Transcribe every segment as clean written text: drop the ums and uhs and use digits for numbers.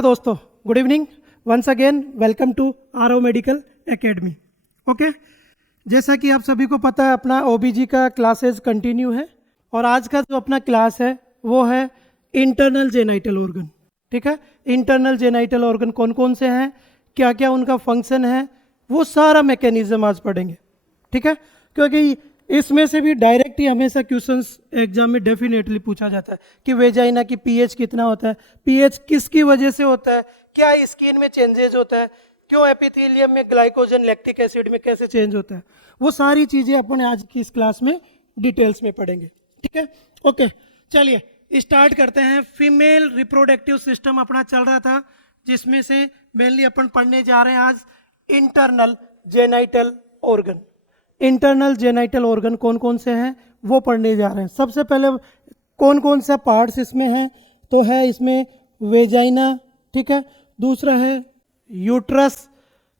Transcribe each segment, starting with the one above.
नमस्कार दोस्तों, good evening once again, welcome to RO medical academy. Okay, जैसा कि आप सभी को पता है अपना ओबीजी का क्लासेस कंटिन्यू है और आज का जो अपना क्लास है वो है इंटरनल जेनाइटल ऑर्गन। ठीक है, इंटरनल जेनाइटल ऑर्गन कौन कौन से हैं, क्या क्या उनका फंक्शन है, वो सारा मैकेनिज्म आज पढ़ेंगे। ठीक है, क्योंकि इसमें से भी डायरेक्ट ही हमेशा क्वेश्चंस एग्जाम में डेफिनेटली पूछा जाता है कि वेजाइना की पीएच कितना होता है, पीएच किसकी वजह से होता है, क्या स्किन में चेंजेस होता है, क्यों एपिथेलियम में ग्लाइकोजन लैक्टिक एसिड में कैसे चेंज होता है, वो सारी चीजें अपन आज की इस क्लास में डिटेल्स में पढ़ेंगे। ठीक है, ओके, चलिए स्टार्ट करते हैं। फीमेल रिप्रोडक्टिव सिस्टम अपना चल रहा था, जिसमें से मेनली अपन पढ़ने जा रहे हैं आज internal genital organ. Internal genital organ कौन कौन से हैं वो पढ़ने जा रहे हैं। सबसे पहले कौन कौन सा पार्ट्स इसमें हैं, तो है इसमें वेजाइना, ठीक है, दूसरा है यूट्रस,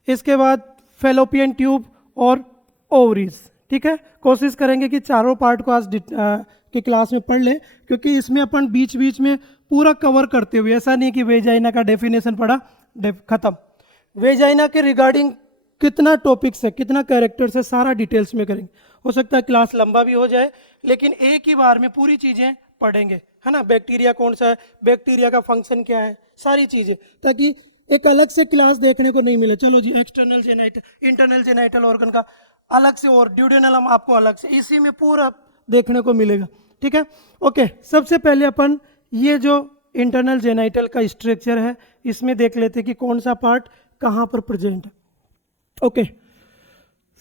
इसके बाद फेलोपियन ट्यूब और ओवरीज। ठीक है, कोशिश करेंगे कि चारों पार्ट को आज की क्लास में पढ़ लें, क्योंकि इसमें अपन बीच बीच में पूरा कवर करते हुए, ऐसा नहीं कि वेजाइना का डेफिनेशन पढ़ा खत्म। वेजाइना के रिगार्डिंग कितना टॉपिक्स है, कितना कैरेक्टर्स है, सारा डिटेल्स में करेंगे। हो सकता है क्लास लंबा भी हो जाए, लेकिन एक ही बार में पूरी चीज़ें पढ़ेंगे, है ना। बैक्टीरिया कौन सा है, बैक्टीरिया का फंक्शन क्या है, सारी चीज़ें, ताकि एक अलग से क्लास देखने को नहीं मिले। चलो जी, external genital, internal genital organ का अलग से और ड्यूडेनलम आपको अलग से, इसी में पूरा देखने को मिलेगा। ठीक है, ओके, सबसे पहले अपन ये जो इंटरनल जेनाइटल का स्ट्रक्चर है इसमें देख लेते कि कौन सा पार्ट कहाँ पर प्रेजेंट है। ओके,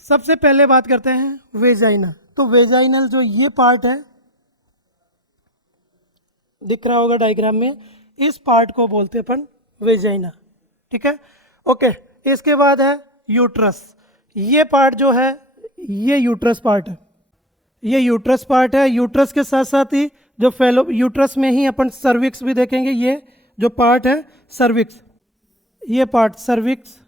सबसे पहले बात करते हैं वेजाइना। तो वेजाइनल जो ये पार्ट है, दिख रहा होगा डायग्राम में, इस पार्ट को बोलते हैं अपन वेजाइना। ठीक है, ओके, इसके बाद है यूट्रस। ये पार्ट जो है ये यूट्रस पार्ट है, ये यूट्रस पार्ट है। यूट्रस के साथ साथ ही जो यूट्रस में ही अपन सर्विक्स भी देखेंगे। ये जो पार्ट है सर्विक्स, ये पार्ट सर्विक्स,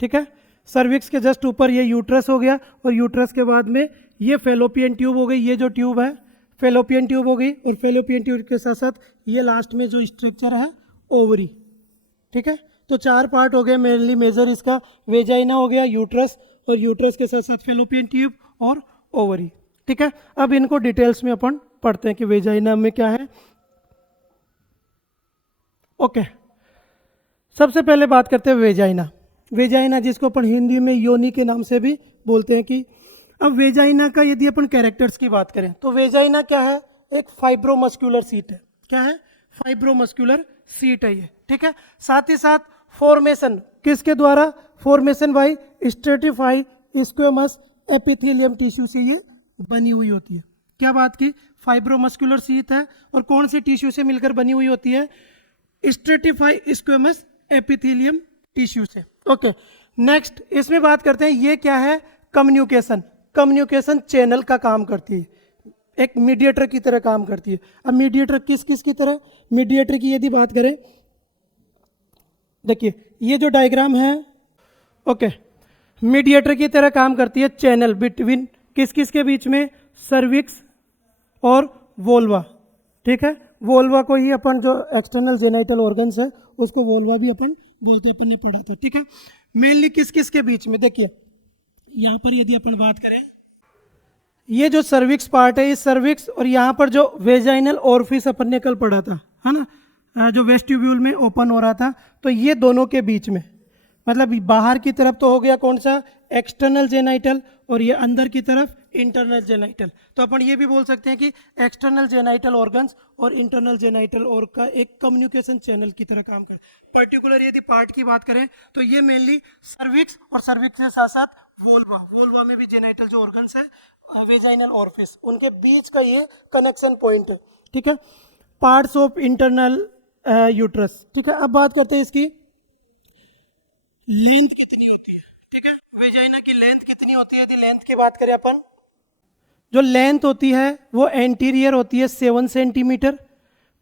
ठीक है, सर्विक्स के जस्ट ऊपर ये यूट्रस हो गया, और यूट्रस के बाद में ये फेलोपियन ट्यूब हो गई। ये जो ट्यूब है फेलोपियन ट्यूब हो गई, और फेलोपियन ट्यूब के साथ साथ ये लास्ट में जो स्ट्रक्चर है ओवरी। ठीक है, तो चार पार्ट हो गए मेनली मेजर इसका। वेजाइना हो गया, यूट्रस, और यूट्रस के साथ साथ फेलोपियन ट्यूब और ओवरी। ठीक है, अब इनको डिटेल्स में अपन पढ़ते हैं कि वेजाइना में क्या है। ओके, सबसे पहले बात करते हैं वेजाइना। वेजाइना जिसको अपन हिंदी में योनि के नाम से भी बोलते हैं। कि अब वेजाइना का यदि अपन कैरेक्टर्स की बात करें तो वेजाइना क्या है, एक फाइब्रोमस्कुलर सीट है। क्या है, फाइब्रोमस्कुलर सीट है ये। ठीक है, साथ ही साथ फॉर्मेशन किसके द्वारा, formation by Stratify squamous epithelium tissue से ये बनी हुई होती है। क्या बात की, फाइब्रोमस्कुलर सीट है, और कौन से टिश्यू से मिलकर बनी हुई होती है, स्ट्रेटिफाई स्क्वेमस एपिथेलियम टिश्यू से। ओके, नेक्स्ट इसमें बात करते हैं, ये क्या है, कम्युनिकेशन, कम्युनिकेशन चैनल का काम करती है, एक मीडिएटर की तरह काम करती है। अब मीडिएटर किस किस की तरह, मीडिएटर की यदि बात करें, देखिए ये जो डायग्राम है, ओके, मीडिएटर की तरह काम करती है चैनल बिटवीन किस किस के बीच में, सर्विक्स और वोल्वा। ठीक है, वोल्वा को ही अपन जो एक्सटर्नल जेनाइटल ऑर्गन्स है उसको वोल्वा भी अपन बोलते हैं, अपन ने पढ़ा था। ठीक है, मेनली किस किस के बीच में, देखिए यहाँ पर यदि अपन बात करें, ये जो सर्विक्स पार्ट है, इस सर्विक्स और यहाँ पर जो वेजाइनल ऑरिफिस अपन ने कल पढ़ा था, है ना, जो वेस्टिब्यूल में ओपन हो रहा था, तो ये दोनों के बीच में, मतलब बाहर की तरफ तो हो गया कौन सा, एक्सटर्नल जेनाइटल, और ये अंदर की तरफ इंटरनल जेनाइटल। तो अपन ये भी बोल सकते हैं कि एक्सटर्नल जेनाइटल ऑर्गन्स और इंटरनल जेनाइटल और का एक कम्युनिकेशन चैनल की तरह काम करे। पर्टिकुलर यदि पार्ट की बात करें तो ये मेनली सर्विक्स, और सर्विक्स के साथ साथ वोल्वा, वोल्वा में भी जेनाइटल जो ऑर्गन्स है, वेजाइनल ऑरिफिस, उनके बीच का ये कनेक्शन पॉइंट है। ठीक है, पार्ट्स ऑफ इंटरनल यूट्रस। ठीक है, अब बात करते हैं इसकी लेंथ कितनी होती है। ठीक है, वेजाइना की लेंथ कितनी होती है, यदि लेंथ की बात करें अपन, जो लेंथ होती है वो एंटीरियर होती है 7 सेंटीमीटर,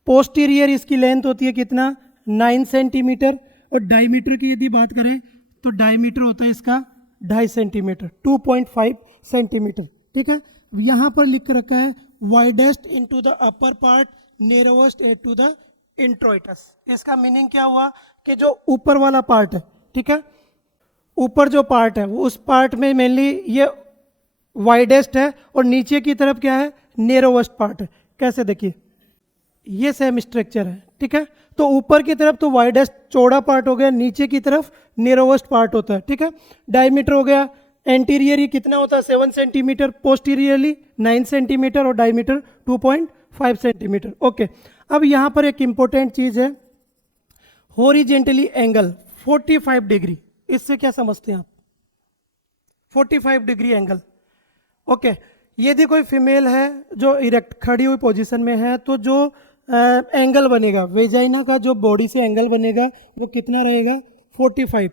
पोस्टीरियर इसकी लेंथ होती है कितना, 9 सेंटीमीटर, और डायमीटर की यदि बात करें तो डायमीटर होता है इसका 2.5 सेंटीमीटर, 2.5 सेंटीमीटर। ठीक है, यहाँ पर लिख रखा है widest into the upper part, narrowest to the introitus. इसका मीनिंग क्या हुआ कि जो ऊपर वाला पार्ट है, ठीक है, ऊपर जो पार्ट है वो उस पार्ट में मेनली ये वाइडेस्ट है और नीचे की तरफ क्या है, नेरोवेस्ट पार्ट है। कैसे देखिए, ये सेम स्ट्रक्चर है, ठीक है, तो ऊपर की तरफ तो वाइडेस्ट चौड़ा पार्ट हो गया, नीचे की तरफ नेरोवेस्ट पार्ट होता है, ठीक है। डायमीटर हो गया, एंटीरियरली कितना होता है 7 सेंटीमीटर, पोस्टीरियरली 9 सेंटीमीटर और डायमीटर 2.5 सेंटीमीटर। ओके, अब यहाँ पर एक इंपॉर्टेंट चीज़ है, हॉरिजेंटली एंगल 45 डिग्री। इससे क्या समझते हैं आप, 45 डिग्री एंगल। ओके, यदि कोई फीमेल है जो इरेक्ट खड़ी हुई पोजीशन में है तो जो एंगल बनेगा वेजाइना का, जो बॉडी से एंगल बनेगा वो कितना रहेगा, 45,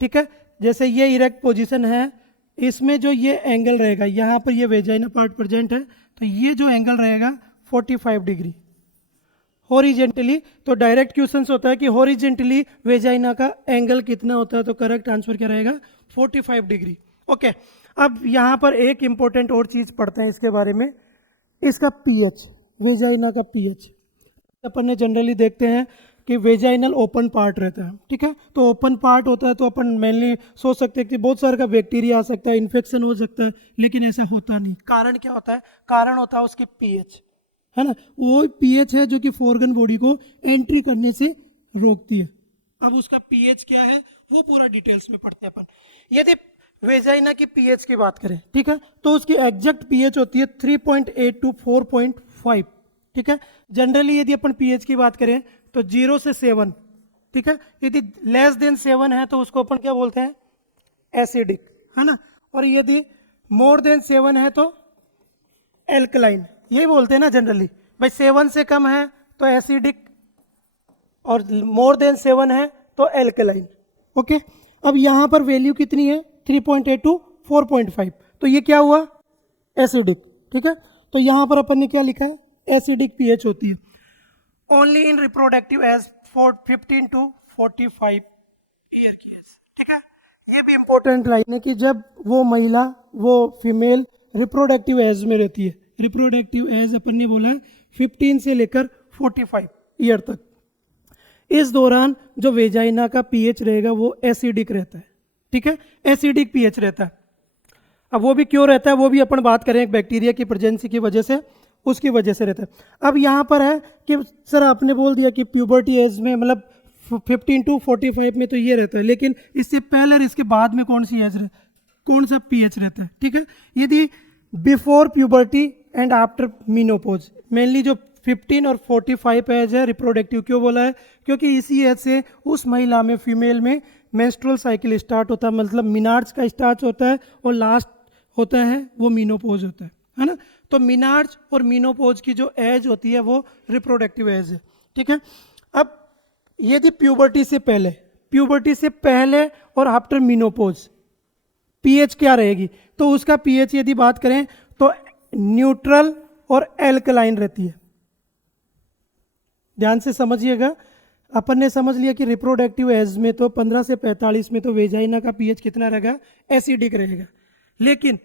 ठीक है। जैसे ये इरेक्ट पोजीशन है, इसमें जो ये एंगल रहेगा, यहाँ पर ये वेजाइना पार्ट प्रेजेंट है तो ये जो एंगल रहेगा 45 डिग्री हॉरिजेंटली। तो डायरेक्ट क्वेश्चंस होता है कि हॉरिजेंटली वेजाइना का एंगल कितना होता है, तो करेक्ट आंसर क्या रहेगा, 45 डिग्री। ओके, अब यहाँ पर एक इंपॉर्टेंट और चीज़ पढ़ते हैं इसके बारे में, इसका पीएच, वेजाइना का पीएच। अपन ने जनरली देखते हैं कि वेजाइनल ओपन पार्ट रहता है, ठीक है, तो ओपन पार्ट होता है तो अपन मेनली सोच सकते हैं कि बहुत सारे का बैक्टीरिया आ सकता है, इन्फेक्शन हो सकता है, लेकिन ऐसा होता नहीं। कारण क्या होता है, कारण होता है उसकी पीएच, है ना, वो पीएच है जो कि फॉर्गन बॉडी को एंट्री करने से रोकती है। अब उसका पीएच क्या है वो पूरा डिटेल्स में पढ़ते हैं अपन। यदि वेजाइना की पीएच की बात करें, ठीक है, तो उसकी एग्जैक्ट पीएच होती है 3.8 to 4.5, ठीक है। जनरली यदि अपन पीएच की बात करें तो 0 से 7, ठीक है, यदि लेस देन 7 है तो उसको अपन क्या बोलते हैं, एसिडिक, है ना, और यदि मोर देन 7 है तो एल्कलाइन, यही बोलते हैं ना जनरली। भाई 7 से कम है तो एसिडिक और मोर देन 7 है तो एल्कलाइन। ओके, अब यहाँ पर वैल्यू कितनी है, 3.8 to 4.5, तो ये क्या हुआ, एसिडिक, ठीक है। तो यहाँ पर अपन ने क्या लिखा है, एसिडिक पीएच होती है only in reproductive age 15 to 45 year की एज, ठीक है। ये भी इंपॉर्टेंट लाइन है कि जब वो महिला, वो फीमेल रिप्रोडक्टिव एज में रहती है, रिप्रोडक्टिव एज अपन ने बोला है 15 से लेकर 45 ईयर तक, इस दौरान जो वेजाइना का पीएच रहेगा वो एसिडिक रहता है, ठीक है, एसिडिक पीएच रहता है। अब वो भी क्यों रहता है वो भी अपन बात करें, एक बैक्टीरिया की प्रेजेंसी की वजह से, उसकी वजह से रहता है। अब यहाँ पर है कि सर आपने बोल दिया कि प्यूबर्टी एज में मतलब 15 to 45 में तो ये रहता है, लेकिन इससे पहले और इसके बाद में कौन सी एज, कौन सा पीएच रहता है, ठीक है। यदि before puberty and after menopause, mainly जो 15 और 45 एज है रिप्रोडक्टिव, क्यों बोला है, क्योंकि इसी एज से उस महिला में, फीमेल में मेंस्ट्रुअल साइकिल स्टार्ट होता है, मतलब मिनार्ड्स का स्टार्ट होता है और लास्ट होता है वो मीनोपोज होता है ना। तो मिनार्ड्स और मीनोपोज की जो एज होती है वो रिप्रोडक्टिव एज है, ठीक है। अब यदि प्यूबर्टी से पहले और आफ्टर मीनोपोज पीएच क्या रहेगी, तो उसका पीएच यदि बात करें तो न्यूट्रल और एल्कलाइन रहती है। ध्यान से समझिएगा, अपन ने समझ लिया कि रिप्रोडक्टिव एज में तो 15 से 45 में तो वेजाइना का पीएच कितना रहेगा, एसिडिक रहेगा, लेकिन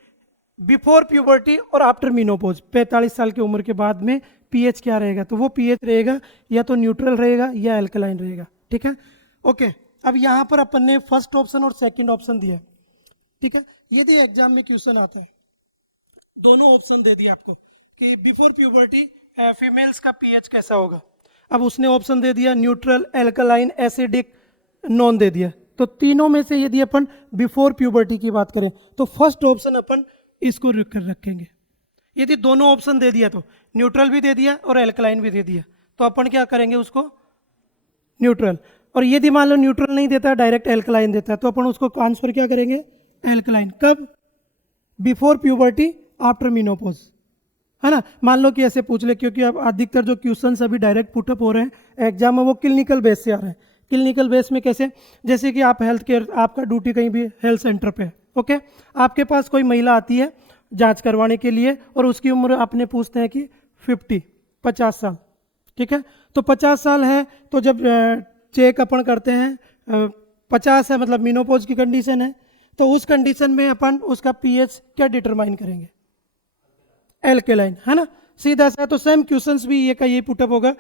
बिफोर प्यूबर्टी और आफ्टर मीनोपोज 45 साल की उम्र के बाद में पीएच क्या रहेगा, तो वो पीएच रहेगा या तो न्यूट्रल रहेगा या एल्कलाइन रहेगा, ठीक है। ओके, अब यहाँ पर अपन ने फर्स्ट ऑप्शन और सेकंड ऑप्शन दिया, ठीक है। यदि एग्जाम में क्वेश्चन आता है, दोनों ऑप्शन दे दिए आपको कि बिफोर प्यूबर्टी फीमेल्स का पीएच कैसा होगा, अब उसने ऑप्शन दे दिया न्यूट्रल, एल्कलाइन, एसिडिक, नॉन दे दिया, तो तीनों में से यदि अपन बिफोर प्यूबर्टी की बात करें तो फर्स्ट ऑप्शन अपन इसको रखेंगे। यदि दोनों ऑप्शन दे दिया तो न्यूट्रल भी दे दिया और एल्कलाइन भी दे दिया, तो अपन क्या करेंगे उसको, न्यूट्रल। और यदि मान लो न्यूट्रल नहीं देता, डायरेक्ट एल्कलाइन देता है, तो अपन उसको आंसर क्या करेंगे, एल्कलाइन। कब, बिफोर प्यूबर्टी आफ्टर मीनोपोज, है ना। मान लो कि ऐसे पूछ ले, क्योंकि अब अधिकतर जो क्वेश्चंस अभी डायरेक्ट पुटअप हो रहे हैं एग्जाम में वो क्लिनिकल बेस से आ रहे हैं। क्लिनिकल बेस में कैसे, जैसे कि आप हेल्थ केयर, आपका ड्यूटी कहीं भी हेल्थ सेंटर पे है, ओके, आपके पास कोई महिला आती है जांच करवाने के लिए और उसकी उम्र आपने पूछते हैं कि 50 साल, ठीक है, तो 50 साल है, तो जब चेक अपन करते हैं 50 है मतलब मीनोपोज की कंडीशन है, तो उस कंडीशन में अपन उसका पीएच क्या डिटरमाइन करेंगे, एल्केलाइन, है ना, सीधा सा। तो सेम क्वेश्चंस भी ये का ये पुटअप होगा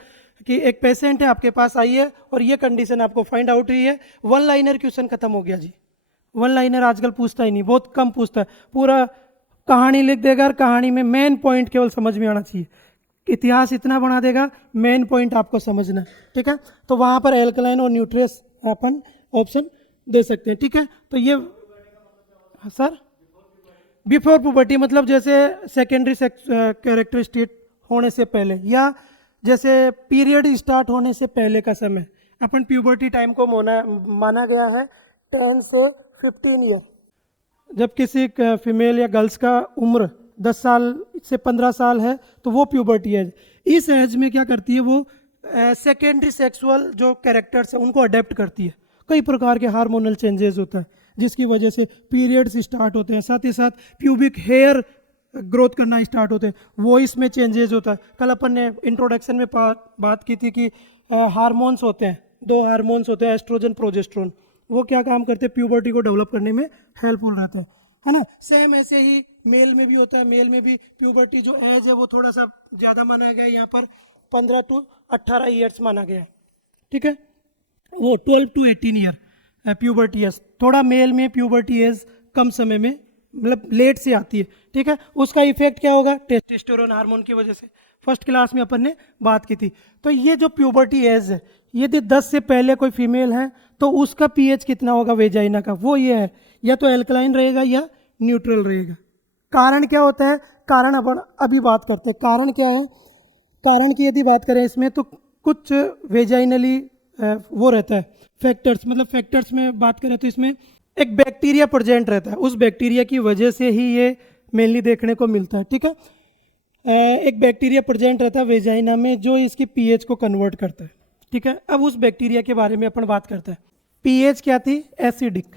कि एक पेशेंट है आपके पास आई है और ये कंडीशन आपको फाइंड आउट हुई है, वन लाइनर क्वेश्चन खत्म हो गया जी। वन लाइनर आजकल पूछता ही नहीं, बहुत कम पूछता है, पूरा कहानी लिख देगा और कहानी में मेन पॉइंट केवल समझ में आना चाहिए। इतिहास इतना बना देगा, मेन पॉइंट आपको समझना है, ठीक है। तो वहाँ पर एल्कलाइन और न्यूट्रस अपन ऑप्शन दे सकते हैं, ठीक है। तो ये सर बिफोर पुबर्टी मतलब जैसे सेकेंडरी कैरेक्टरिस्टिक होने से पहले, या जैसे पीरियड स्टार्ट होने से पहले का समय, अपन प्यूबर्टी टाइम को माना गया है 10 से 15 ईयर। जब किसी फीमेल या गर्ल्स का उम्र 10 साल से 15 साल है तो वो प्यूबर्टी एज। इस एज में क्या करती है वो सेकेंडरी सेक्सुअल जो कैरेक्टर्स हैं उनको अडेप्ट करती है। कई प्रकार के हार्मोनल चेंजेस होता है जिसकी वजह से पीरियड्स स्टार्ट होते हैं, साथ ही साथ प्यूबिक हेयर ग्रोथ करना स्टार्ट होते हैं, वॉइस में चेंजेस होता है। कल अपन ने इंट्रोडक्शन में बात की थी कि हार्मोन्स होते हैं, दो हार्मोन्स होते हैं एस्ट्रोजन प्रोजेस्टेरोन, वो क्या काम करते हैं, प्यूबर्टी को डेवलप करने में हेल्पफुल रहते हैं, है ना। सेम ऐसे ही मेल में भी होता है, मेल में भी प्यूबर्टी जो एज है वो थोड़ा सा ज़्यादा माना गया है, यहाँ पर 15 to 18 ईयर्स माना गया है, ठीक है। वो 12 to 18 ईयर प्यूबर्टी एज, थोड़ा मेल में प्यूबर्टी एज कम समय में मतलब लेट से आती है, ठीक है। उसका इफेक्ट क्या होगा, टेस्टोस्टेरोन हार्मोन की वजह से, फर्स्ट क्लास में अपन ने बात की थी। तो ये जो प्यूबर्टी एज है, यदि 10 से पहले कोई फीमेल है तो उसका पीएच कितना होगा वेजाइना का, वो ये है, या तो एल्कलाइन रहेगा या न्यूट्रल रहेगा। कारण क्या होता है, कारण अपन अभी बात करते हैं। कारण क्या है, कारण की यदि बात करें इसमें तो कुछ वेजाइनली वो रहता है फैक्टर्स, मतलब फैक्टर्स में बात करें तो इसमें एक बैक्टीरिया प्रेजेंट रहता है, उस बैक्टीरिया की वजह से ही ये मेनली देखने को मिलता है, ठीक है। एक बैक्टीरिया प्रेजेंट रहता है वेजाइना में जो इसकी पीएच को कन्वर्ट करता है, ठीक है। अब उस बैक्टीरिया के बारे में अपन बात करते हैं। पीएच क्या थी, एसिडिक,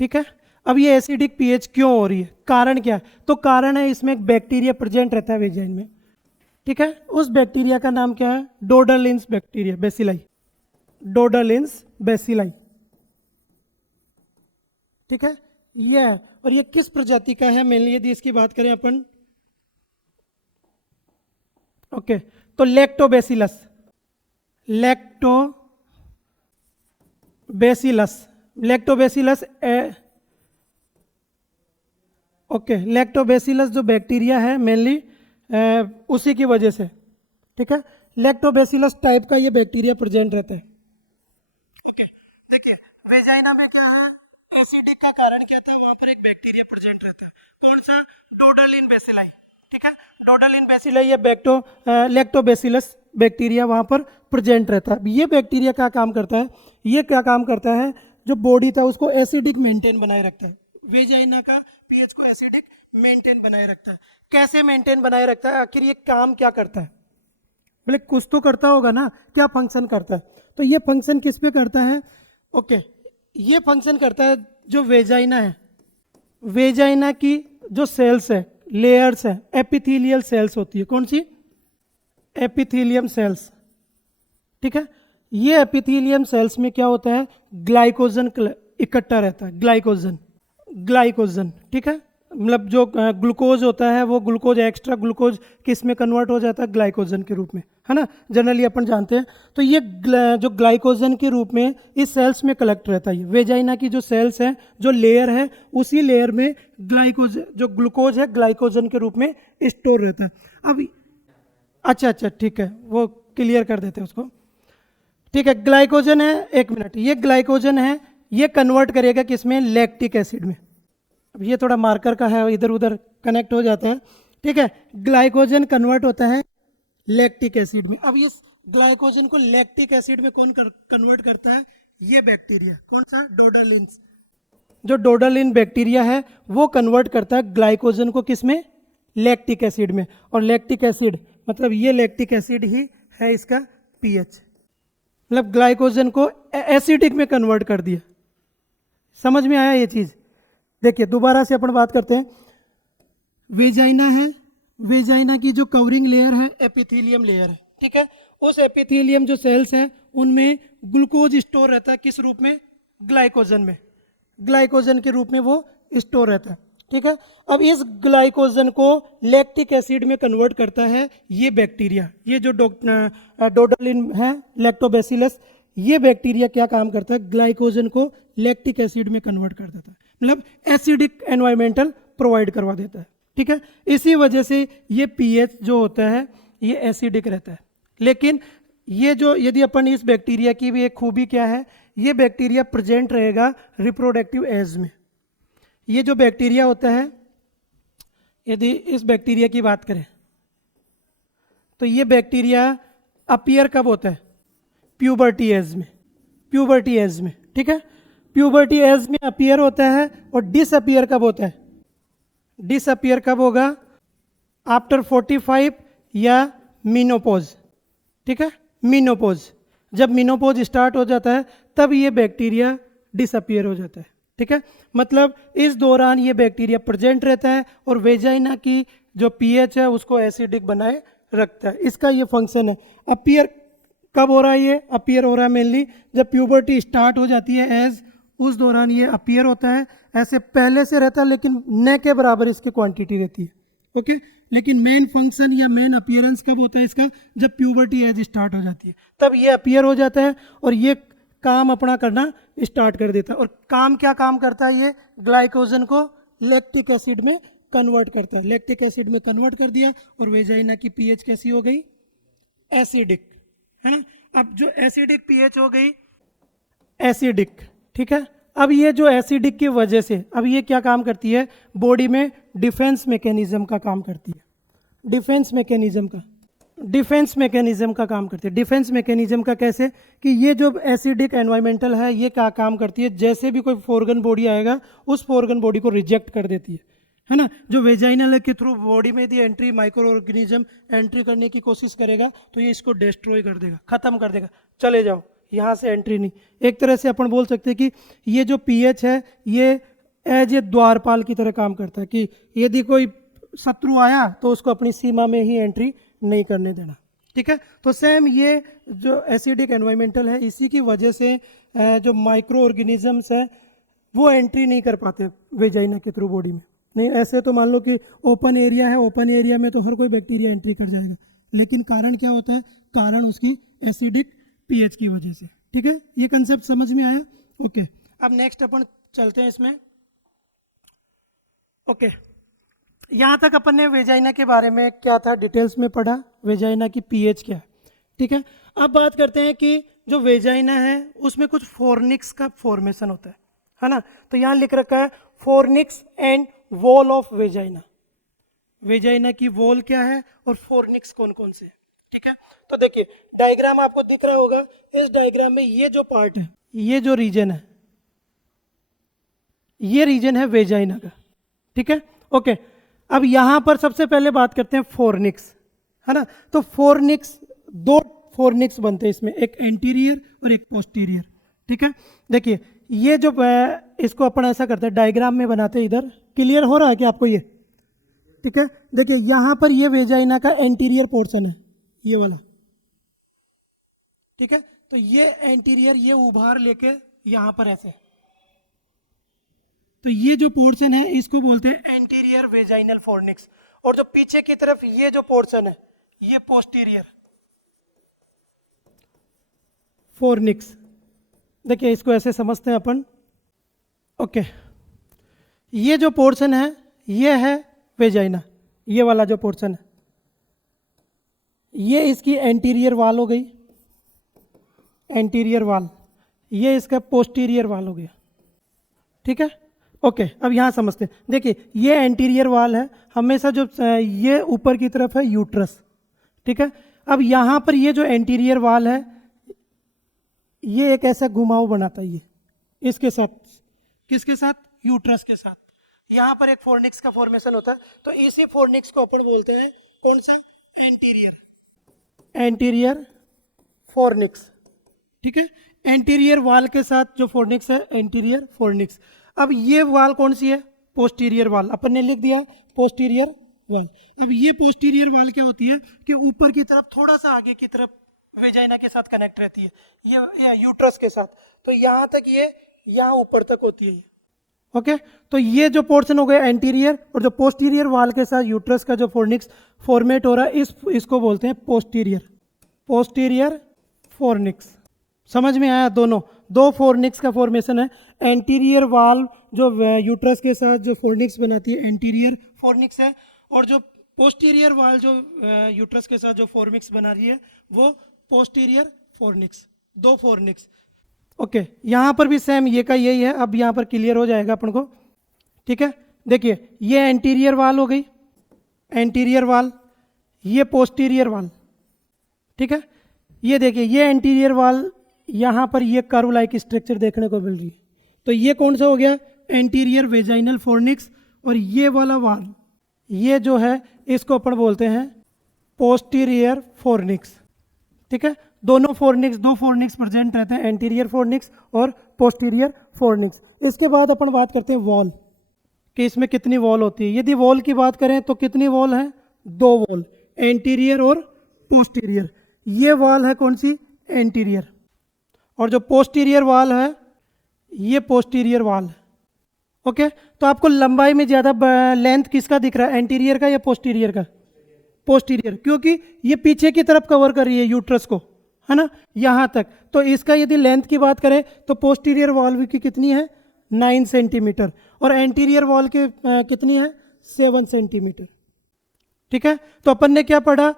ठीक है। अब ये एसिडिक पीएच क्यों हो रही है, कारण क्या है, तो कारण है इसमें एक बैक्टीरिया प्रेजेंट रहता है वेजाइन में, ठीक है। उस बैक्टीरिया का नाम क्या है, डोडालिन्स बैक्टीरिया बेसिलाई, डोडालिन्स बेसिलाई, ठीक है। ये है, और ये किस प्रजाति का है मेनली यदि इसकी बात करें अपन, ओके, तो लैक्टोबैसिलस, लैक्टोबैसिलस ओके, लैक्टोबैसिलस जो बैक्टीरिया है मेनली उसी की वजह से, ठीक है। लैक्टोबैसिलस टाइप का ये बैक्टीरिया प्रेजेंट रहता है, ओके। देखिए वेजाइना में क्या है, एसिडिक का कारण क्या था, वहां पर एक बैक्टीरिया प्रेजेंट रहता है, कौन सा, डोडालिन बेसिलाई, ठीक है। डोडालिन बेसिलाई या लैक्टोबैसिलस बैक्टीरिया वहां पर प्रेजेंट रहता है। ये बैक्टीरिया क्या काम करता है, ये क्या काम करता है, जो बॉडी था उसको एसिडिक मेंटेन बनाए रखता है, वेजाइना का पीएच को एसिडिक मेंटेन बनाए रखता है। कैसे मेंटेन बनाए रखता है, आखिर ये काम क्या करता है, बोले कुछ तो करता होगा ना, क्या फंक्शन करता है, तो ये फंक्शन किस पे करता है, ओके, ये फंक्शन करता है जो वेजाइना है, वेजाइना की जो सेल्स है, लेयर्स है, एपिथेलियल सेल्स होती है, कौन सी, एपिथेलियम सेल्स, ठीक है। ये एपिथेलियम सेल्स में क्या होता है, ग्लाइकोजन इकट्ठा रहता है, ग्लाइकोजन, ठीक है। मतलब जो ग्लूकोज होता है वो ग्लूकोज एक्स्ट्रा ग्लूकोज किस में कन्वर्ट हो जाता है, ग्लाइकोजन के रूप में, है ना, जनरली अपन जानते हैं। तो ये जो ग्लाइकोजन के रूप में इस सेल्स में कलेक्ट रहता है। वेजाइना की जो सेल्स है, जो लेयर है, उसी लेयर में ग्लाइकोजन जो ग्लूकोज है ग्लाइकोजन के रूप में स्टोर रहता है। अब अच्छा ठीक है, वो क्लियर कर देते हैं उसको, ठीक है। ग्लाइकोजन है, एक मिनट, ये ग्लाइकोजन है, ये कन्वर्ट करेगा किसमें, लैक्टिक एसिड में। अब ये थोड़ा मार्कर का है, इधर उधर कनेक्ट हो जाता है, ठीक है। ग्लाइकोजन कन्वर्ट होता है लैक्टिक एसिड में। अब इस ग्लाइकोजन को लैक्टिक एसिड में कौन कन्वर्ट करता है, ये बैक्टीरिया, कौन सा, डोडालिन्स। जो डोडालिन बैक्टीरिया है वो कन्वर्ट करता है ग्लाइकोजन को किसमें, लैक्टिक एसिड में। और लैक्टिक एसिड मतलब ये लैक्टिक एसिड ही है इसका पीएच, मतलब ग्लाइकोजन को एसिडिक में कन्वर्ट कर दिया। समझ में आया ये चीज। देखिए दोबारा से अपन बात करते हैं। वेजाइना है, वेजाइना की जो कवरिंग लेयर है एपिथेलियम लेयर है, ठीक है। उस एपिथेलियम जो सेल्स हैं उनमें ग्लूकोज स्टोर रहता है, किस रूप में, ग्लाइकोजन में, ग्लाइकोजन के रूप में वो स्टोर रहता है। ठीक है। अब इस ग्लाइकोजन को लैक्टिक एसिड में कन्वर्ट करता है ये बैक्टीरिया, ये जो डोडालिन है, लैक्टोबैसिलस, ये बैक्टीरिया क्या काम करता है, ग्लाइकोजन को लैक्टिक एसिड में कन्वर्ट कर देता है, मतलब एसिडिक एनवायरमेंटल प्रोवाइड करवा देता है, ठीक है। इसी वजह से ये पीएच जो होता है ये एसिडिक रहता है। लेकिन ये जो, यदि अपन इस बैक्टीरिया की भी एक खूबी क्या है, ये बैक्टीरिया प्रेजेंट रहेगा रिप्रोडक्टिव एज में। ये जो बैक्टीरिया होता है, यदि इस बैक्टीरिया की बात करें तो ये बैक्टीरिया अपीयर कब होता है, प्यूबर्टी एज में, प्यूबर्टी एज में, ठीक है। प्यूबर्टी एज में अपीयर होता है और डिसअपीयर कब होता है, डिसअपीयर कब होगा, आफ्टर 45 या मीनोपोज, ठीक है, मीनोपोज। जब मीनोपोज स्टार्ट हो जाता है तब ये बैक्टीरिया डिसअपीयर हो जाता है, ठीक है। मतलब इस दौरान ये बैक्टीरिया प्रेजेंट रहता है और वेजाइना की जो पीएच है उसको एसिडिक बनाए रखता है, इसका ये फंक्शन है। अपीयर कब हो रहा है, ये अपीयर हो रहा है मेनली जब प्यूबर्टी स्टार्ट हो जाती है एज, उस दौरान ये अपीयर होता है। ऐसे पहले से रहता है लेकिन न के बराबर इसकी क्वांटिटी रहती है, ओके। लेकिन मेन फंक्शन या मेन अपीयरेंस कब होता है इसका, जब प्यूबर्टी एज स्टार्ट हो जाती है, तब ये अपीयर हो जाता है और ये काम अपना करना स्टार्ट कर देता है। और काम क्या काम करता है, ये ग्लाइकोजन को लैक्टिक एसिड में कन्वर्ट करता है, लैक्टिक एसिड में कन्वर्ट कर दिया और वेजाइना की पीएच कैसी हो गई, एसिडिक, है ना। अब जो एसिडिक पीएच हो गई एसिडिक, ठीक है। अब ये जो एसिडिक की वजह से अब ये क्या काम करती है, बॉडी में डिफेंस मैकेनिज्म का काम करती है, डिफेंस मैकेनिज्म का, डिफेंस मैकेनिज्म का काम करती है। डिफेंस मैकेनिज्म का कैसे, कि ये जो एसिडिक एनवायरमेंटल है ये क्या काम करती है, जैसे भी कोई फॉर्गन बॉडी आएगा उस फॉर्गन बॉडी को रिजेक्ट कर देती है ना। जो वेजाइनल के थ्रू बॉडी में यदि एंट्री माइक्रो ऑर्गेनिज्म एंट्री करने की कोशिश करेगा तो ये इसको डिस्ट्रॉय कर देगा, खत्म कर देगा, चले जाओ यहाँ से एंट्री नहीं। एक तरह से अपन बोल सकते हैं कि ये जो पीएच है ये एज ए द्वारपाल की तरह काम करता है, कि यदि कोई शत्रु आया तो उसको अपनी सीमा में ही एंट्री नहीं करने देना, ठीक है। तो सेम ये जो एसिडिक एनवायरमेंटल है इसी की वजह से जो माइक्रो ऑर्गेनिजम्स है वो एंट्री नहीं कर पाते वेजाइना के थ्रू बॉडी में। नहीं, ऐसे तो मान लो कि ओपन एरिया है, ओपन एरिया में तो हर कोई बैक्टीरिया एंट्री कर जाएगा, लेकिन कारण क्या होता है, कारण उसकी एसिडिक पीएच की वजह से, ठीक है। ये कंसेप्ट समझ में आया, ओके। अब नेक्स्ट अपन चलते हैं इसमें, ओके। यहाँ तक अपन ने वेजाइना के बारे में क्या था डिटेल्स में पढ़ा, वेजाइना की पीएच क्या है, ठीक है। अब बात करते हैं कि जो वेजाइना है उसमें कुछ फोर्निक्स का फॉर्मेशन होता है ना। तो यहाँ लिख रखा है fornix and wall of vagina, vagina की वॉल क्या है और फोर्निक्स कौन कौन से हैं, ठीक है। तो देखिए डायग्राम आपको दिख रहा होगा, इस डायग्राम में ये जो पार्ट है, ये जो रीजन है, ये रीजन है वेजाइना का, ठीक है, ओके। अब यहां पर सबसे पहले बात करते हैं फोर्निक्स, है ना। तो फोर्निक्स, दो फोर्निक्स बनते हैं इसमें, एक एंटीरियर और एक पोस्टीरियर, ठीक है। देखिए ये जो इसको अपन ऐसा करते हैं डायग्राम में बनाते हैं, इधर क्लियर हो रहा है कि आपको ये, ठीक है। देखिए यहां पर ये वेजाइना का एंटीरियर पोर्शन है, ये वाला, ठीक है। तो ये एंटीरियर ये उभार लेके यहां पर ऐसे, तो ये जो पोर्शन है इसको बोलते हैं एंटीरियर वेजाइनल फोर्निक्स। और जो पीछे की तरफ ये जो पोर्शन है ये पोस्टीरियर फोर्निक्स। देखिए इसको ऐसे समझते हैं अपन, ओके। ये जो पोर्शन है ये है वेजाइना, ये वाला जो पोर्शन है ये इसकी एंटीरियर वाल हो गई, एंटीरियर वाल, ये इसका पोस्टीरियर वाल हो गया, ठीक है, ओके। अब यहाँ समझते हैं, देखिए ये एंटीरियर वाल है, हमेशा जो ये ऊपर की तरफ है यूट्रस, ठीक है। अब यहाँ पर ये जो एंटीरियर वाल है ये एक ऐसा घुमाव बनाता है, ये इसके साथ, किसके साथ, यूट्रस के साथ। यहाँ पर एक फोर्निक्स का फॉर्मेशन होता है, तो इसी फोर्निक्स को अपन बोलते हैं कौन सा, एंटीरियर, एंटीरियर फोर्निक्स, ठीक है। एंटीरियर वाल के साथ जो फोर्निक्स है एंटीरियर फोर्निक्स। अब ये वाल कौन सी है, पोस्टीरियर वाल, अपन ने लिख दिया पोस्टीरियर वाल। अब ये पोस्टीरियर वाल क्या होती है कि ऊपर की तरफ थोड़ा सा आगे की तरफ वेजाइना के साथ कनेक्ट रहती है, ये यूट्रस के साथ। तो यहाँ तक ये यहाँ ऊपर तक होती है, ओके, तो ये जो पोर्शन हो गया एंटीरियर, और जो पोस्टीरियर वाल के साथ यूट्रस का जो फोर्निक्स फॉर्मेट हो रहा है इसको बोलते हैं पोस्टीरियर फोर्निक्स। समझ में आया? दोनों दो फोर्निक्स का फॉर्मेशन है। एंटीरियर वाल जो यूट्रस के साथ जो फोर्निक्स बनाती है एंटीरियर फोर्निक्स है, और जो पोस्टीरियर वाल जो यूट्रस के साथ जो फोर्निक्स बना रही है वो पोस्टीरियर फोर्निक्स। दो फोर्निक्स। ओके, यहाँ पर भी सेम ये का यही है। अब यहाँ पर क्लियर हो जाएगा अपन को, ठीक है। देखिए ये एंटीरियर वाल हो गई, एंटीरियर वाल, ये पोस्टीरियर वाल, ठीक है। ये देखिए ये एंटीरियर वाल, यहाँ पर ये कर्व लाइक स्ट्रक्चर देखने को मिल रही है। तो ये कौन सा हो गया? Anterior vaginal fornix. और ये वाला वाल, ये जो है इसको अपन बोलते हैं पोस्टीरियर फोर्निक्स, ठीक है। दो फोर्निक्स प्रेजेंट रहते हैं, एंटीरियर फोर्निक्स और पोस्टीरियर फोर्निक्स। इसके बाद अपन बात करते हैं वॉल, कि इसमें कितनी वॉल होती है। यदि वॉल की बात करें तो कितनी वॉल है? दो वॉल, एंटीरियर और पोस्टीरियर। ये वॉल है कौन सी? एंटीरियर। और जो पोस्टीरियर वाल है ये पोस्टीरियर वाल है। ओके, तो आपको लंबाई में ज़्यादा लेंथ किसका दिख रहा है? एंटीरियर का या पोस्टीरियर का? पोस्टीरियर, क्योंकि ये पीछे की तरफ कवर कर रही है यूट्रस को, है ना, यहाँ तक। तो इसका यदि लेंथ की बात करें तो पोस्टीरियर वॉल की कितनी है? 9 सेंटीमीटर, और एंटीरियर वॉल के कितनी है? 7 सेंटीमीटर, ठीक है। तो अपन ने क्या पढ़ा?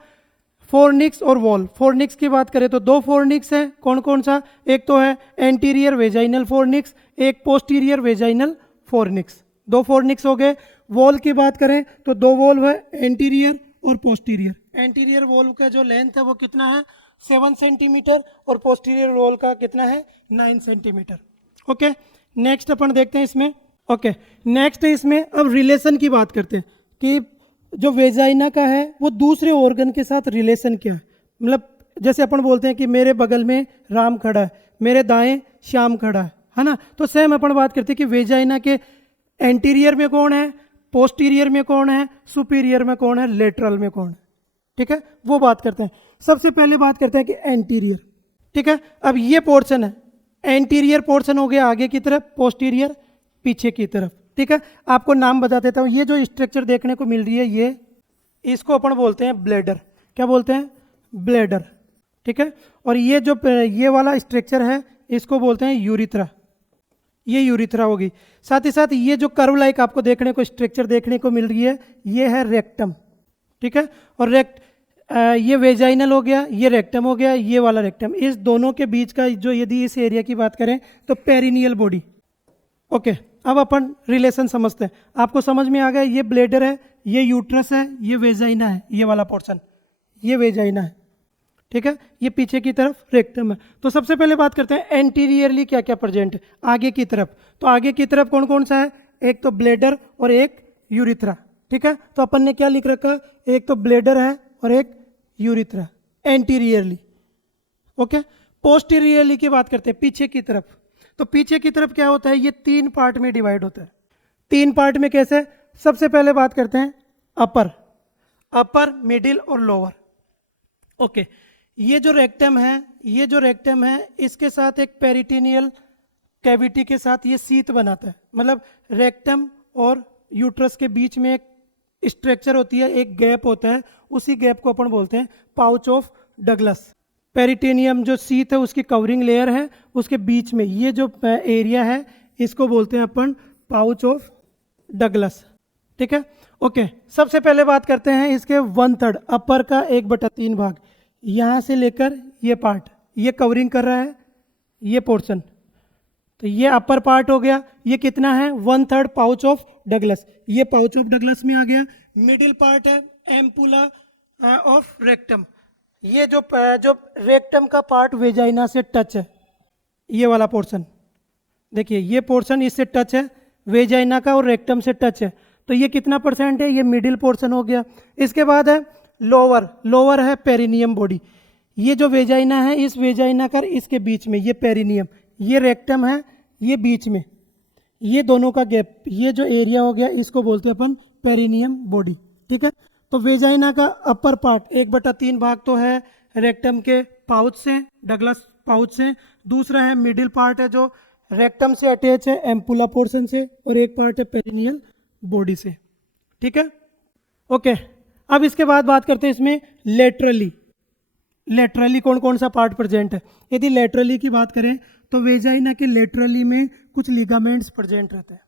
फोर्निक्स और वॉल। फोर्निक्स की बात करें तो दो फोर्निक्स हैं, कौन कौन सा? एक तो है एंटीरियर वेजाइनल फोर्निक्स, एक पोस्टीरियर वेजाइनल फोर्निक्स। दो फोर्निक्स हो गए। वॉल की बात करें तो दो वॉल है, एंटीरियर और पोस्टीरियर। एंटीरियर वॉल का जो लेंथ है वो कितना है? 7 सेंटीमीटर, और पोस्टीरियर वॉल का कितना है? 9 सेंटीमीटर। ओके, नेक्स्ट अपन देखते हैं इसमें। ओके, नेक्स्ट इसमें अब रिलेशन की बात करते हैं कि जो वेजाइना का है वो दूसरे ऑर्गन के साथ रिलेशन क्या है। मतलब जैसे अपन बोलते हैं कि मेरे बगल में राम खड़ा है, मेरे दाएं श्याम खड़ा है ना। तो सेम अपन बात करते हैं कि वेजाइना के एंटीरियर में कौन है, पोस्टीरियर में कौन है, सुपीरियर में कौन है, लेटरल में कौन है, ठीक है, वो बात करते हैं। सबसे पहले बात करते हैं कि एंटीरियर, ठीक है। अब ये पोर्शन है, एंटीरियर पोर्शन हो गया आगे की तरफ, पोस्टीरियर पीछे की तरफ, ठीक है। आपको नाम बता देता हूँ। ये जो स्ट्रक्चर देखने को मिल रही है ये, इसको अपन बोलते हैं ब्लैडर। क्या बोलते हैं? ब्लैडर, ठीक है। और ये जो ये वाला स्ट्रक्चर है इसको बोलते हैं यूरिथ्रा। ये यूरिथ्रा होगी। साथ ही साथ ये जो कर्व लाइक आपको देखने को स्ट्रक्चर देखने को मिल रही है ये है रेक्टम, ठीक है। और ये वेजाइनल हो गया, ये रेक्टम हो गया, ये वाला रेक्टम। इस दोनों के बीच का जो यदि इस एरिया की बात करें तो पेरिनियल बॉडी। ओके, अब अपन रिलेशन समझते हैं। आपको समझ में आ गया? ये ब्लैडर है, ये यूट्रस है, ये वेजाइना है, ये वाला पोर्शन ये वेजाइना है, ठीक है। ये पीछे की तरफ रेक्टम है। तो सबसे पहले बात करते हैं एंटीरियरली क्या क्या प्रेजेंट है आगे की तरफ। तो आगे की तरफ कौन कौन सा है? एक तो ब्लैडर और एक यूरिथ्रा, ठीक है। तो अपन ने क्या लिख रखा? एक तो ब्लैडर है और एक यूरिथ्रा एंटीरियरली। ओके, पोस्टीरियरली की बात करते हैं पीछे की तरफ। तो पीछे की तरफ क्या होता है? ये 3 पार्ट में डिवाइड होता है। 3 पार्ट में कैसे? सबसे पहले बात करते हैं अपर, मिडिल और लोअर। ओके, ये जो रेक्टम है इसके साथ एक पेरिटिनियल कैविटी के साथ ये सीत बनाता है। मतलब रेक्टम और यूट्रस के बीच में एक स्ट्रक्चर होती है, एक गैप होता है, उसी गैप को अपन बोलते हैं पाउच ऑफ डगलस। पेरिटेनियम जो सीत है उसकी कवरिंग लेयर है, उसके बीच में ये जो एरिया है इसको बोलते हैं अपन पाउच ऑफ डगलस, ठीक है। ओके, सबसे पहले बात करते हैं इसके 1/3 अपर का 1/3 भाग। यहाँ से लेकर ये पार्ट ये कवरिंग कर रहा है ये पोर्शन, तो ये अपर पार्ट हो गया। ये कितना है? 1/3 पाउच ऑफ डगलस। ये पाउच ऑफ डगलस में आ गया। मिडिल पार्ट है एम्पुला ऑफ रेक्टम। ये जो रेक्टम का पार्ट वेजाइना से टच है, ये वाला पोर्शन देखिए, ये पोर्शन इससे टच है, वेजाइना का और रेक्टम से टच है। तो ये कितना % है? ये मिडिल पोर्शन हो गया। इसके बाद है लोअर है पेरिनियम बॉडी। ये जो वेजाइना है इस वेजाइना का इसके बीच में ये पेरिनियम, ये रेक्टम है, ये बीच में ये दोनों का गैप, ये जो एरिया हो गया इसको बोलते हैं अपन पेरिनियम बॉडी, ठीक है। तो वेजाइना का अपर पार्ट 1/3 भाग तो है रेक्टम के पाउच से, डगलस पाउच से। दूसरा है मिडिल पार्ट है जो रेक्टम से अटैच है एम्पुला पोर्शन से, और एक पार्ट है पेरिनियल बॉडी से, ठीक है। ओके, अब इसके बाद बात करते हैं इसमें लेटरली कौन कौन सा पार्ट प्रेजेंट है। यदि लेटरली की बात करें तो वेजाइना के लेटरली में कुछ लिगामेंट्स प्रेजेंट रहते हैं,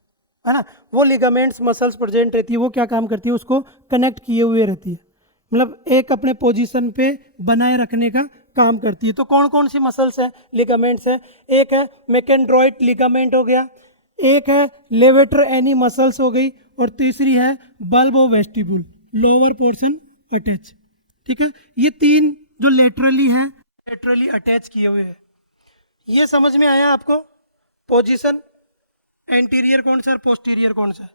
है ना। वो लिगामेंट्स मसल्स प्रेजेंट रहती है, वो क्या काम करती है, उसको कनेक्ट किए हुए रहती है, मतलब एक अपने पोजीशन पे बनाए रखने का काम करती है। तो कौन कौन सी मसल्स है, लिगामेंट्स है, एक है मैकेंड्रॉइड लिगामेंट हो गया, एक है लेवेटर एनी मसल्स हो गई, और तीसरी है bulb of vestibule, lower portion attach, ठीक है। ये तीन जो लेटरली है, लेटरली अटैच किए हुए हैं। ये समझ में आया आपको, पोजीशन एंटीरियर कौन सा है, पोस्टीरियर कौन सा है,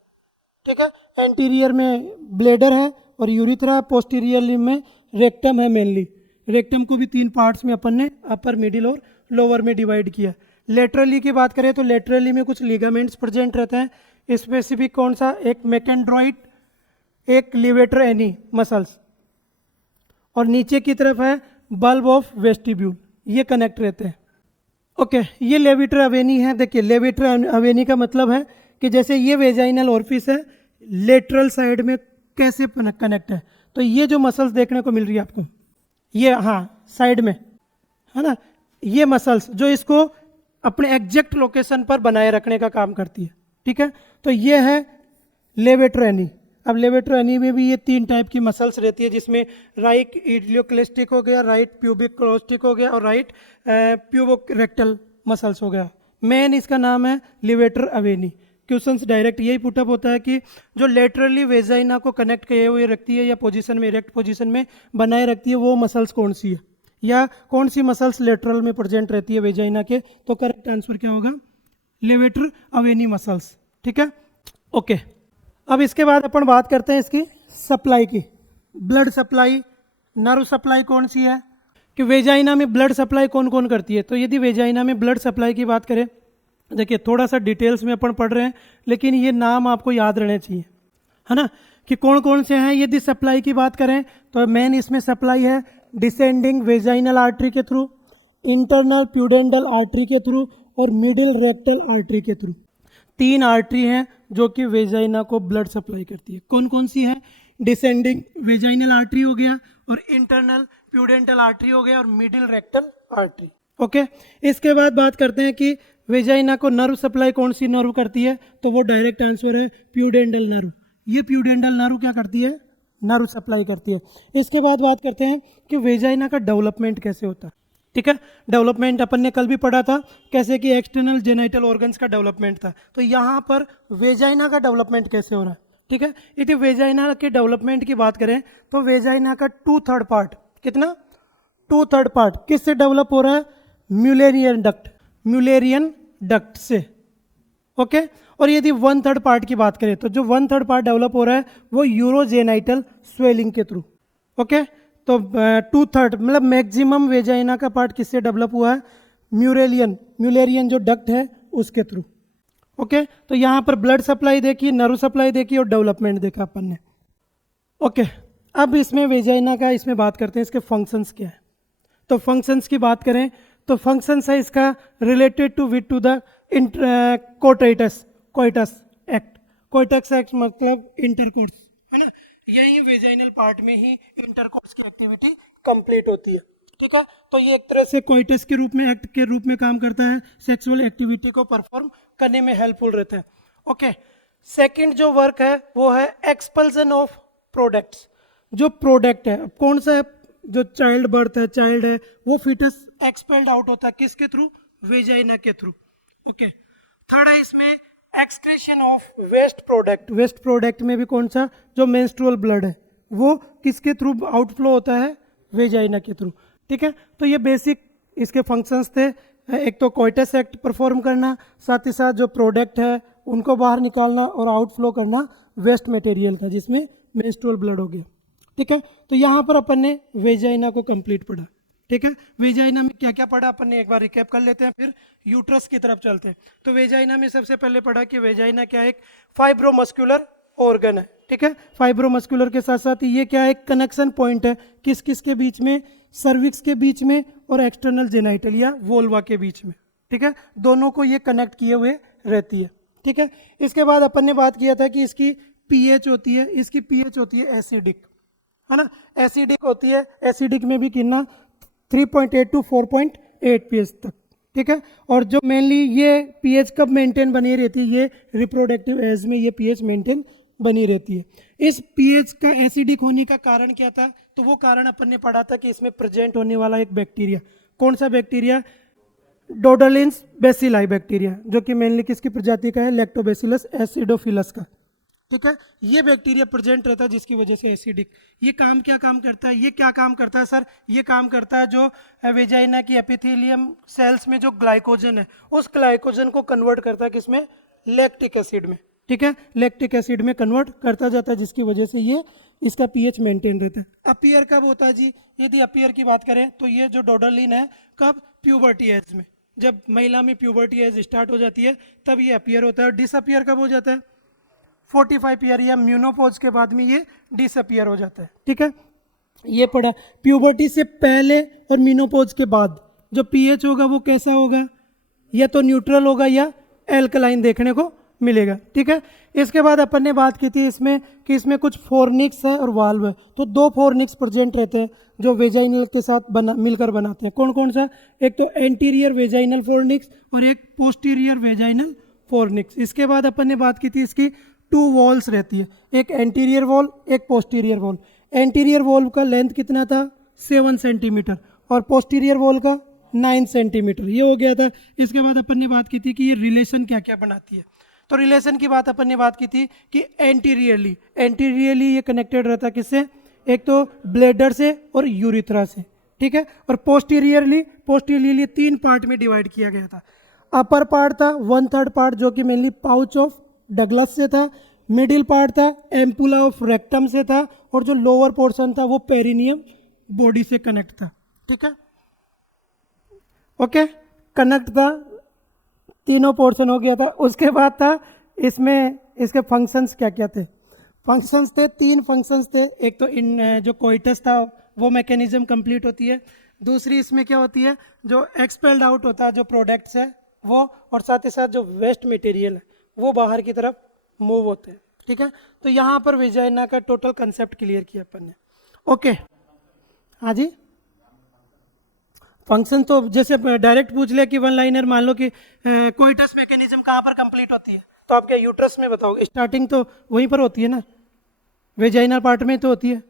ठीक है। एंटीरियर में ब्लेडर है और यूरिथ्रा, पोस्टीरियर में रेक्टम है मेनली। रेक्टम को भी तीन पार्ट्स में अपन ने अपर, मिडिल और लोअर में डिवाइड किया। लेटरली की बात करें तो लेटरली में कुछ लिगामेंट्स प्रेजेंट रहते हैं, स्पेसिफिक कौन सा, एक मैकेंड्रॉइड, एक लेवेटर एनी मसल्स, और नीचे की तरफ है बल्ब ऑफ वेस्टिब्यूल, ये कनेक्ट रहते हैं। ओके, ये लेवेटर अवेनी है। देखिए लेवेटर अवेनी का मतलब है कि जैसे ये वेजाइनल ओरिफिस है, लेटरल साइड में कैसे कनेक्ट है, तो ये जो मसल्स देखने को मिल रही है आपको, ये हाँ साइड में है ना, ये मसल्स जो इसको अपने एग्जैक्ट लोकेशन पर बनाए रखने का काम करती है, ठीक है। तो ये है लेवेटर एनी। अब लेवेटर एनी में भी ये तीन टाइप की मसल्स रहती है, जिसमें राइट इलियोक्लेस्टिक हो गया, राइट प्यूबिक क्रोस्टिक हो गया, और राइट प्यूबोरेक्टल मसल्स हो गया। मेन इसका नाम है लेवेटर अवेनी। क्वेश्चंस डायरेक्ट यही पुटअप होता है कि जो लेटरली वेजाइना को कनेक्ट किए हुए रखती है या पोजीशन में, इरेक्ट पोजीशन में बनाए रखती है, वो मसल्स कौन सी है, या कौन सी मसल्स लेटरल में प्रेजेंट रहती है वेजाइना के, तो करेक्ट आंसर क्या होगा, लेवेटर अवेनी मसल्स, ठीक है। ओके, अब इसके बाद अपन बात करते हैं इसकी सप्लाई की। ब्लड सप्लाई, नर्व सप्लाई कौन सी है, कि वेजाइना में ब्लड सप्लाई कौन कौन करती है। तो यदि वेजाइना में ब्लड सप्लाई की बात करें, देखिए थोड़ा सा डिटेल्स में अपन पढ़ रहे हैं, लेकिन ये नाम आपको याद रहने चाहिए, है ना, कि कौन कौन से हैं। यदि सप्लाई की बात करें तो मेन इसमें सप्लाई है डिसेंडिंग वेजाइनल आर्टरी के थ्रू, इंटरनल प्यूडेंडल आर्टरी के थ्रू, और मिडिल रेक्टल आर्टरी के थ्रू। तीन आर्टरी हैं जो कि वेजाइना को ब्लड सप्लाई करती है। कौन कौन सी है, डिसेंडिंग वेजाइनल आर्टरी हो गया, और इंटरनल प्यूडेंटल आर्टरी हो गया, और मिडिल रेक्टल आर्टरी। ओके, इसके बाद बात करते हैं कि वेजाइना को नर्व सप्लाई कौन सी नर्व करती है, तो वो डायरेक्ट आंसर है प्यूडेंटल नर्व। ये प्यूडेंटल नर्व क्या करती है, नर्व सप्लाई करती है। इसके बाद बात करते हैं कि वेजाइना का डेवलपमेंट कैसे होता है, ठीक है। डेवलपमेंट अपन ने कल भी पढ़ा था, कैसे कि एक्सटर्नल जेनाइटल ऑर्गन्स का डेवलपमेंट था, तो यहाँ पर वेजाइना का डेवलपमेंट कैसे हो रहा है, ठीक है। यदि वेजाइना के डेवलपमेंट की बात करें तो वेजाइना का 2/3 पार्ट, कितना, 2/3 पार्ट किससे डेवलप हो रहा है, म्यूलेरियन डक्ट से, ओके। और यदि 1/3 पार्ट की बात करें तो जो 1/3 पार्ट डेवलप हो रहा है वो यूरोजेनाइटल स्वेलिंग के थ्रू, ओके। तो 2/3 मतलब मैक्सिमम वेजाइना का पार्ट किससे डेवलप हुआ है, म्यूलेरियन जो डक्ट है उसके थ्रू, ओके। तो यहाँ पर ब्लड सप्लाई देखी, नर्व सप्लाई देखी, और डेवलपमेंट देखा अपन ने, ओके। अब इसमें वेजाइना का इसमें बात करते हैं, इसके फंक्शंस क्या है। तो फंक्शंस की बात करें तो फंक्शंस है इसका related to with to the coitus act. Coitus act मतलब इंटरकोर्स, है ना, यही वेजाइनल पार्ट में ही इंटरकोर्स की एक्टिविटी कंप्लीट होती है, ठीक है। तो ये एक तरह से कोइटस के रूप में, एक्ट के रूप में काम करता है, सेक्सुअल एक्टिविटी को परफॉर्म करने में हेल्पफुल रहता है, ओके। सेकंड जो वर्क है वो है एक्सपल्सन ऑफ प्रोडक्ट्स। जो प्रोडक्ट है, अब कौन सा है, जो चाइल्ड बर्थ है, चाइल्ड है, वो फिटस एक्सपेल्ड आउट होता है किसके थ्रू, वेजाइना के थ्रू, ओके। थर्ड है इसमें excretion of waste product. Waste product में भी कौन सा, जो मेंस्ट्रुअल ब्लड है वो किसके थ्रू आउटफ्लो होता है, वेजाइना के थ्रू, ठीक है। तो ये बेसिक इसके फंक्शंस थे, एक तो कोइटस एक्ट परफॉर्म करना, साथ ही साथ जो प्रोडक्ट है उनको बाहर निकालना, और आउटफ्लो करना वेस्ट मटेरियल का, जिसमें मेंस्ट्रुअल ब्लड हो गया, ठीक है। तो यहाँ पर अपन ने वेजाइना को कंप्लीट पढ़ा, ठीक है। वेजाइना में क्या क्या पढ़ा अपन ने एक बार रिकैप कर लेते हैं, फिर यूट्रस की तरफ चलते हैं। तो वेजाइना में सबसे पहले पढ़ा कि वेजाइना क्या है, एक फाइब्रोमस्कुलर ऑर्गन है, ठीक है। फाइब्रोमस्कुलर के साथ साथ ये क्या है, कनेक्शन पॉइंट है किस किस के बीच में, सर्विक्स के बीच में और एक्सटर्नल जेनाइटल या वोल्वा के बीच में, ठीक है, दोनों को ये कनेक्ट किए हुए रहती है। ठीक है, इसके बाद अपन ने बात किया था कि इसकी पीएच होती है, इसकी पीएच होती है एसिडिक, है ना, एसिडिक होती है, एसिडिक में भी कितना 3.8 टू 4.8 पीएच तक। ठीक है, और जो मेनली ये पीएच कब मेंटेन बनी रहती है, ये रिप्रोडक्टिव एज में ये पीएच मेंटेन बनी रहती है। इस पीएच का एसिडिक होने का कारण क्या था, तो वो कारण अपन ने पढ़ा था कि इसमें प्रेजेंट होने वाला एक बैक्टीरिया, कौन सा बैक्टीरिया, डोडालिन्स बेसिलाई बैक्टीरिया, जो कि मेनली किसकी प्रजाति का है, लैक्टोबैसिलस एसिडोफिलस का। ठीक है, ये बैक्टीरिया प्रेजेंट रहता है जिसकी वजह से एसिडिक। ये काम क्या काम करता है, ये क्या काम करता है सर, ये काम करता है जो वेजाइना की एपिथेलियम सेल्स में जो ग्लाइकोजन है, उस ग्लाइकोजन को कन्वर्ट करता है किसमें, लैक्टिक एसिड में। ठीक है, लैक्टिक एसिड में कन्वर्ट करता जाता है, जिसकी वजह से ये इसका पीएच मेंटेन रहता है। अपीयर कब होता है जी, यदि अपीयर की बात करें तो ये जो डोडालिन है कब, प्यूबर्टी एज में, जब महिला में प्यूबर्टी एज स्टार्ट हो जाती है तब ये अपीयर होता है। डिसअपीयर कब हो जाता है, 45 ईयर या म्यूनोपोज के बाद में ये डिसअपीयर हो जाता है। ठीक है, ये पढ़ा। प्यूबर्टी से पहले और म्यूनोपोज के बाद जो पीएच होगा वो कैसा होगा, या तो न्यूट्रल होगा या एल्कलाइन देखने को मिलेगा। ठीक है, इसके बाद अपन ने बात की थी इसमें कि इसमें कुछ फोर्निक्स है और वाल्व है, तो दो फोर्निक्स प्रेजेंट रहते हैं जो वेजाइनल के साथ मिलकर बनाते हैं। कौन कौन सा, एक तो एंटीरियर वेजाइनल फोर्निक्स और एक पोस्टीरियर वेजाइनल फोर्निक्स। इसके बाद अपन ने बात की थी इसकी 2 वॉल्स रहती है, एक एंटीरियर वॉल एक पोस्टीरियर वॉल। एंटीरियर वॉल का लेंथ कितना था, 7 सेंटीमीटर, और पोस्टीरियर वॉल का 9 सेंटीमीटर, ये हो गया था। इसके बाद अपन ने बात की थी कि ये रिलेशन क्या क्या बनाती है, तो रिलेशन की बात अपन ने बात की थी कि एंटीरियरली ये कनेक्टेड रहता है किससे, एक तो ब्लेडर से और यूरिथ्रा से। ठीक है, और पोस्टीरियरली 3 पार्ट में डिवाइड किया गया था। अपर पार्ट था 1/3 पार्ट जो कि मेनली पाउच ऑफ डगलस से था, मिडिल पार्ट था एम्पुला ऑफ रेक्टम से था, और जो लोअर पोर्शन था वो पेरिनियम बॉडी से कनेक्ट था। ठीक है, ओके, कनेक्ट था, तीनों पोर्शन हो गया था। उसके बाद था इसमें इसके फंक्शंस क्या क्या थे, फंक्शंस थे 3 फंक्शंस थे। एक तो इन जो कोइटस था वो मैकेनिज्म कंप्लीट होती है, दूसरी इसमें क्या होती है, जो एक्सपेल्ड आउट होता है जो प्रोडक्ट्स है वो, और साथ ही साथ जो वेस्ट मटेरियल है वो बाहर की तरफ मूव होते हैं। ठीक है, तो यहाँ पर वेजाइना का टोटल कंसेप्ट क्लियर किया अपन ने। ओके, हाँ जी, फंक्शन तो जैसे डायरेक्ट पूछ लिया कि 1 लाइनर, मान लो कि कोइटस मैकेनिज्म कहाँ पर कंप्लीट होती है, तो आप क्या यूट्रस में बताओगे, स्टार्टिंग तो वहीं पर होती है ना, वेजाइनल पार्ट में तो होती है।